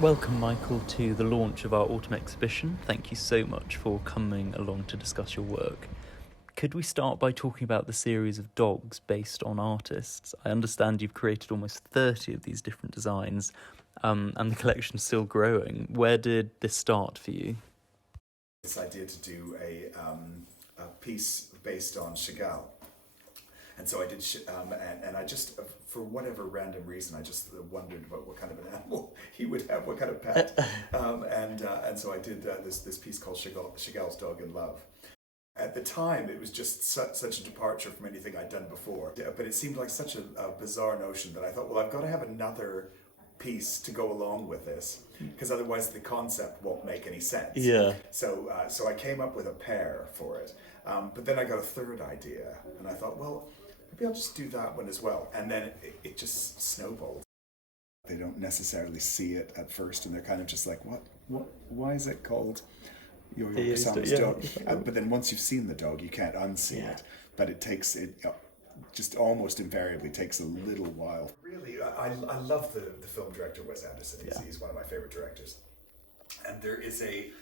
Welcome, Mychael, to the launch of our autumn exhibition. Thank you so much for coming along to discuss your work. Could we start by talking about the series of dogs based on artists? I understand you've created almost 30 of these different designs, and the collection's still growing. Where did this start for you? This idea to do a piece based on Chagall. And so I did, and I just, for whatever random reason, I just wondered about what kind of an animal he would have, what kind of pet. And so I did this piece called Chagall's Dog in Love. At the time, it was just such a departure from anything I'd done before. But it seemed like such a bizarre notion that I thought, well, I've got to have another piece to go along with this, because otherwise the concept won't make any sense. Yeah. So I came up with a pair for it. But then I got a third idea, and I thought, well, maybe I'll just do that one as well. And then it just snowballed. They don't necessarily see it at first, and they're kind of just like, what? Why is it called Yo-Yo-Kusama's dog? But then once you've seen the dog, you can't unsee it. But it just almost invariably takes a little while. Really, I love the film director Wes Anderson. He's one of my favorite directors. And there is a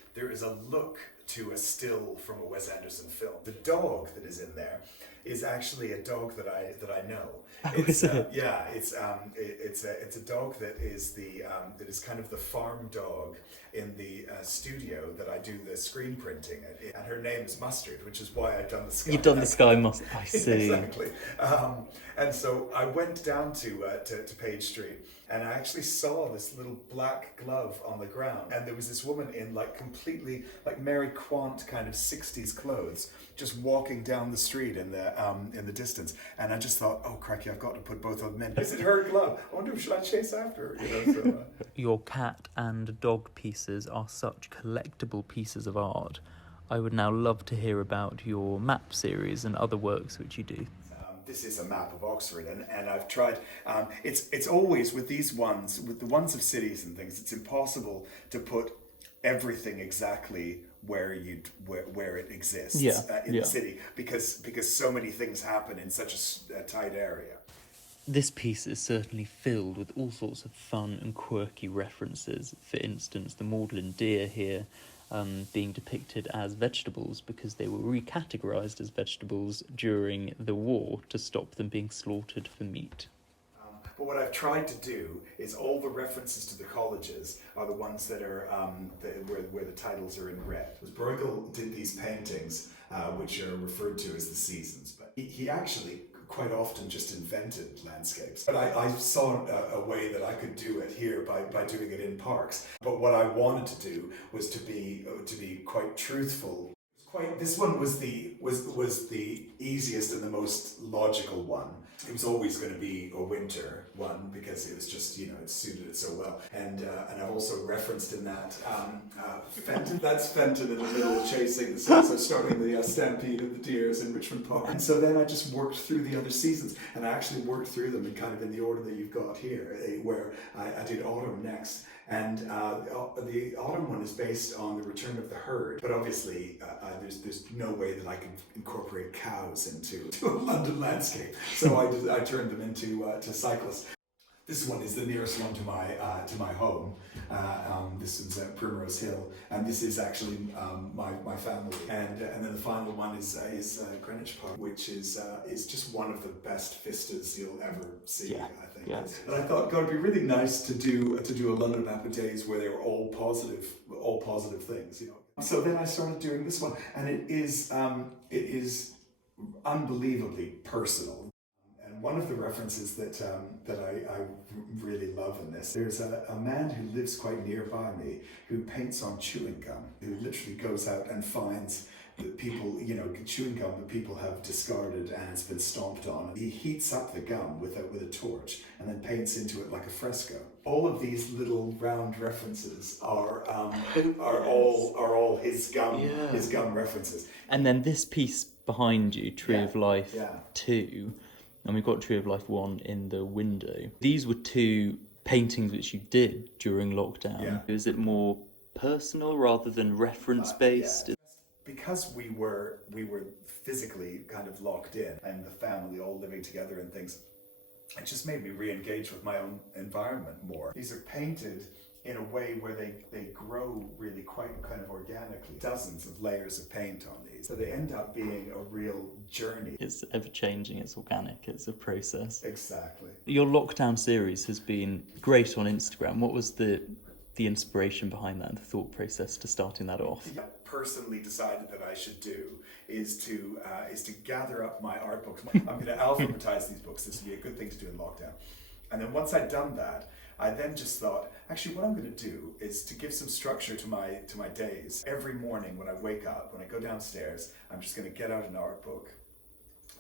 look to a still from a Wes Anderson film. The dog that is in there is actually a dog that I know. It's a dog that is kind of the farm dog in the studio that I do the screen printing at. And her name is Mustard, which is why I've done the sky. You've done the sky mustard. I see. Exactly. And so I went down to Page Street, and I actually saw this little black glove on the ground, and there was this woman in completely Mary Quant kind of 60s clothes, just walking down the street in the distance, and I just thought, oh crikey, I've got to put both of them in. Is it her glove? I wonder, should I chase after her? Your cat and dog pieces are such collectible pieces of art. I would now love to hear about your map series and other works which you do. This is a map of Oxford, and I've tried. It's always with these ones, with the ones of cities and things. It's impossible to put everything exactly where it exists in the city, because so many things happen in such a tight area. This piece is certainly filled with all sorts of fun and quirky references. For instance, the maudlin deer here being depicted as vegetables because they were recategorized as vegetables during the war to stop them being slaughtered for meat. But what I've tried to do is all the references to the colleges are the ones that are where the titles are in red. Bruegel did these paintings, which are referred to as the seasons, but he actually quite often just invented landscapes. But I saw a way that I could do it here by doing it in parks. But what I wanted to do was to be quite truthful. This one was the easiest and the most logical one. It was always going to be a winter one because it was just, it suited it so well. And I've also referenced in that Fenton. That's Fenton in the middle chasing, so starting the stampede of the deers in Richmond Park. And so then I just worked through the other seasons, and I actually worked through them in the order that you've got here, where I did autumn next. And the autumn one is based on the return of the herd, but obviously there's no way that I can incorporate cows into a London landscape. So I turned them into cyclists. This one is the nearest one to my home. This one's at Primrose Hill, and this is actually my family. And then the final one is Greenwich Park, which is just one of the best vistas you'll ever see. I think. Yeah. And I thought, God, it'd be really nice to do a London map of days where they were all positive things. So then I started doing this one, and it is unbelievably personal. One of the references that I really love in this, there's a man who lives quite nearby me who paints on chewing gum, who literally goes out and finds that people, chewing gum that people have discarded and it's been stomped on. He heats up the gum with a torch and then paints into it like a fresco. All of these little round references are all his gum references. And then this piece behind you, Tree of Life 2, and we've got Tree of Life 1 in the window. These were two paintings which you did during lockdown. Yeah. Is it more personal rather than reference-based? Because we were physically kind of locked in, and the family all living together and things, it just made me re-engage with my own environment more. These are painted in a way where they grow really quite kind of organically. Dozens of layers of paint on these. So they end up being a real journey. It's ever-changing, it's organic, it's a process. Exactly. Your lockdown series has been great on Instagram. What was the inspiration behind that and the thought process to starting that off? I personally decided that I should do is to gather up my art books. I'm going to alphabetize these books. This would be a good thing to do in lockdown. And then once I'd done that, I then just thought, actually, what I'm going to do is to give some structure to my days. Every morning when I wake up, when I go downstairs, I'm just going to get out an art book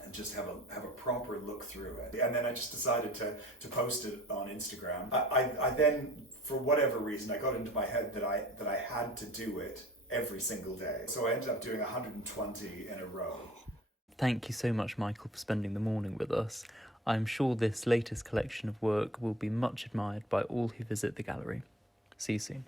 and just have a proper look through it. And then I just decided to post it on Instagram. I then, for whatever reason, I got into my head that I had to do it every single day. So I ended up doing 120 in a row. Thank you so much, Mychael, for spending the morning with us. I'm sure this latest collection of work will be much admired by all who visit the gallery. See you soon.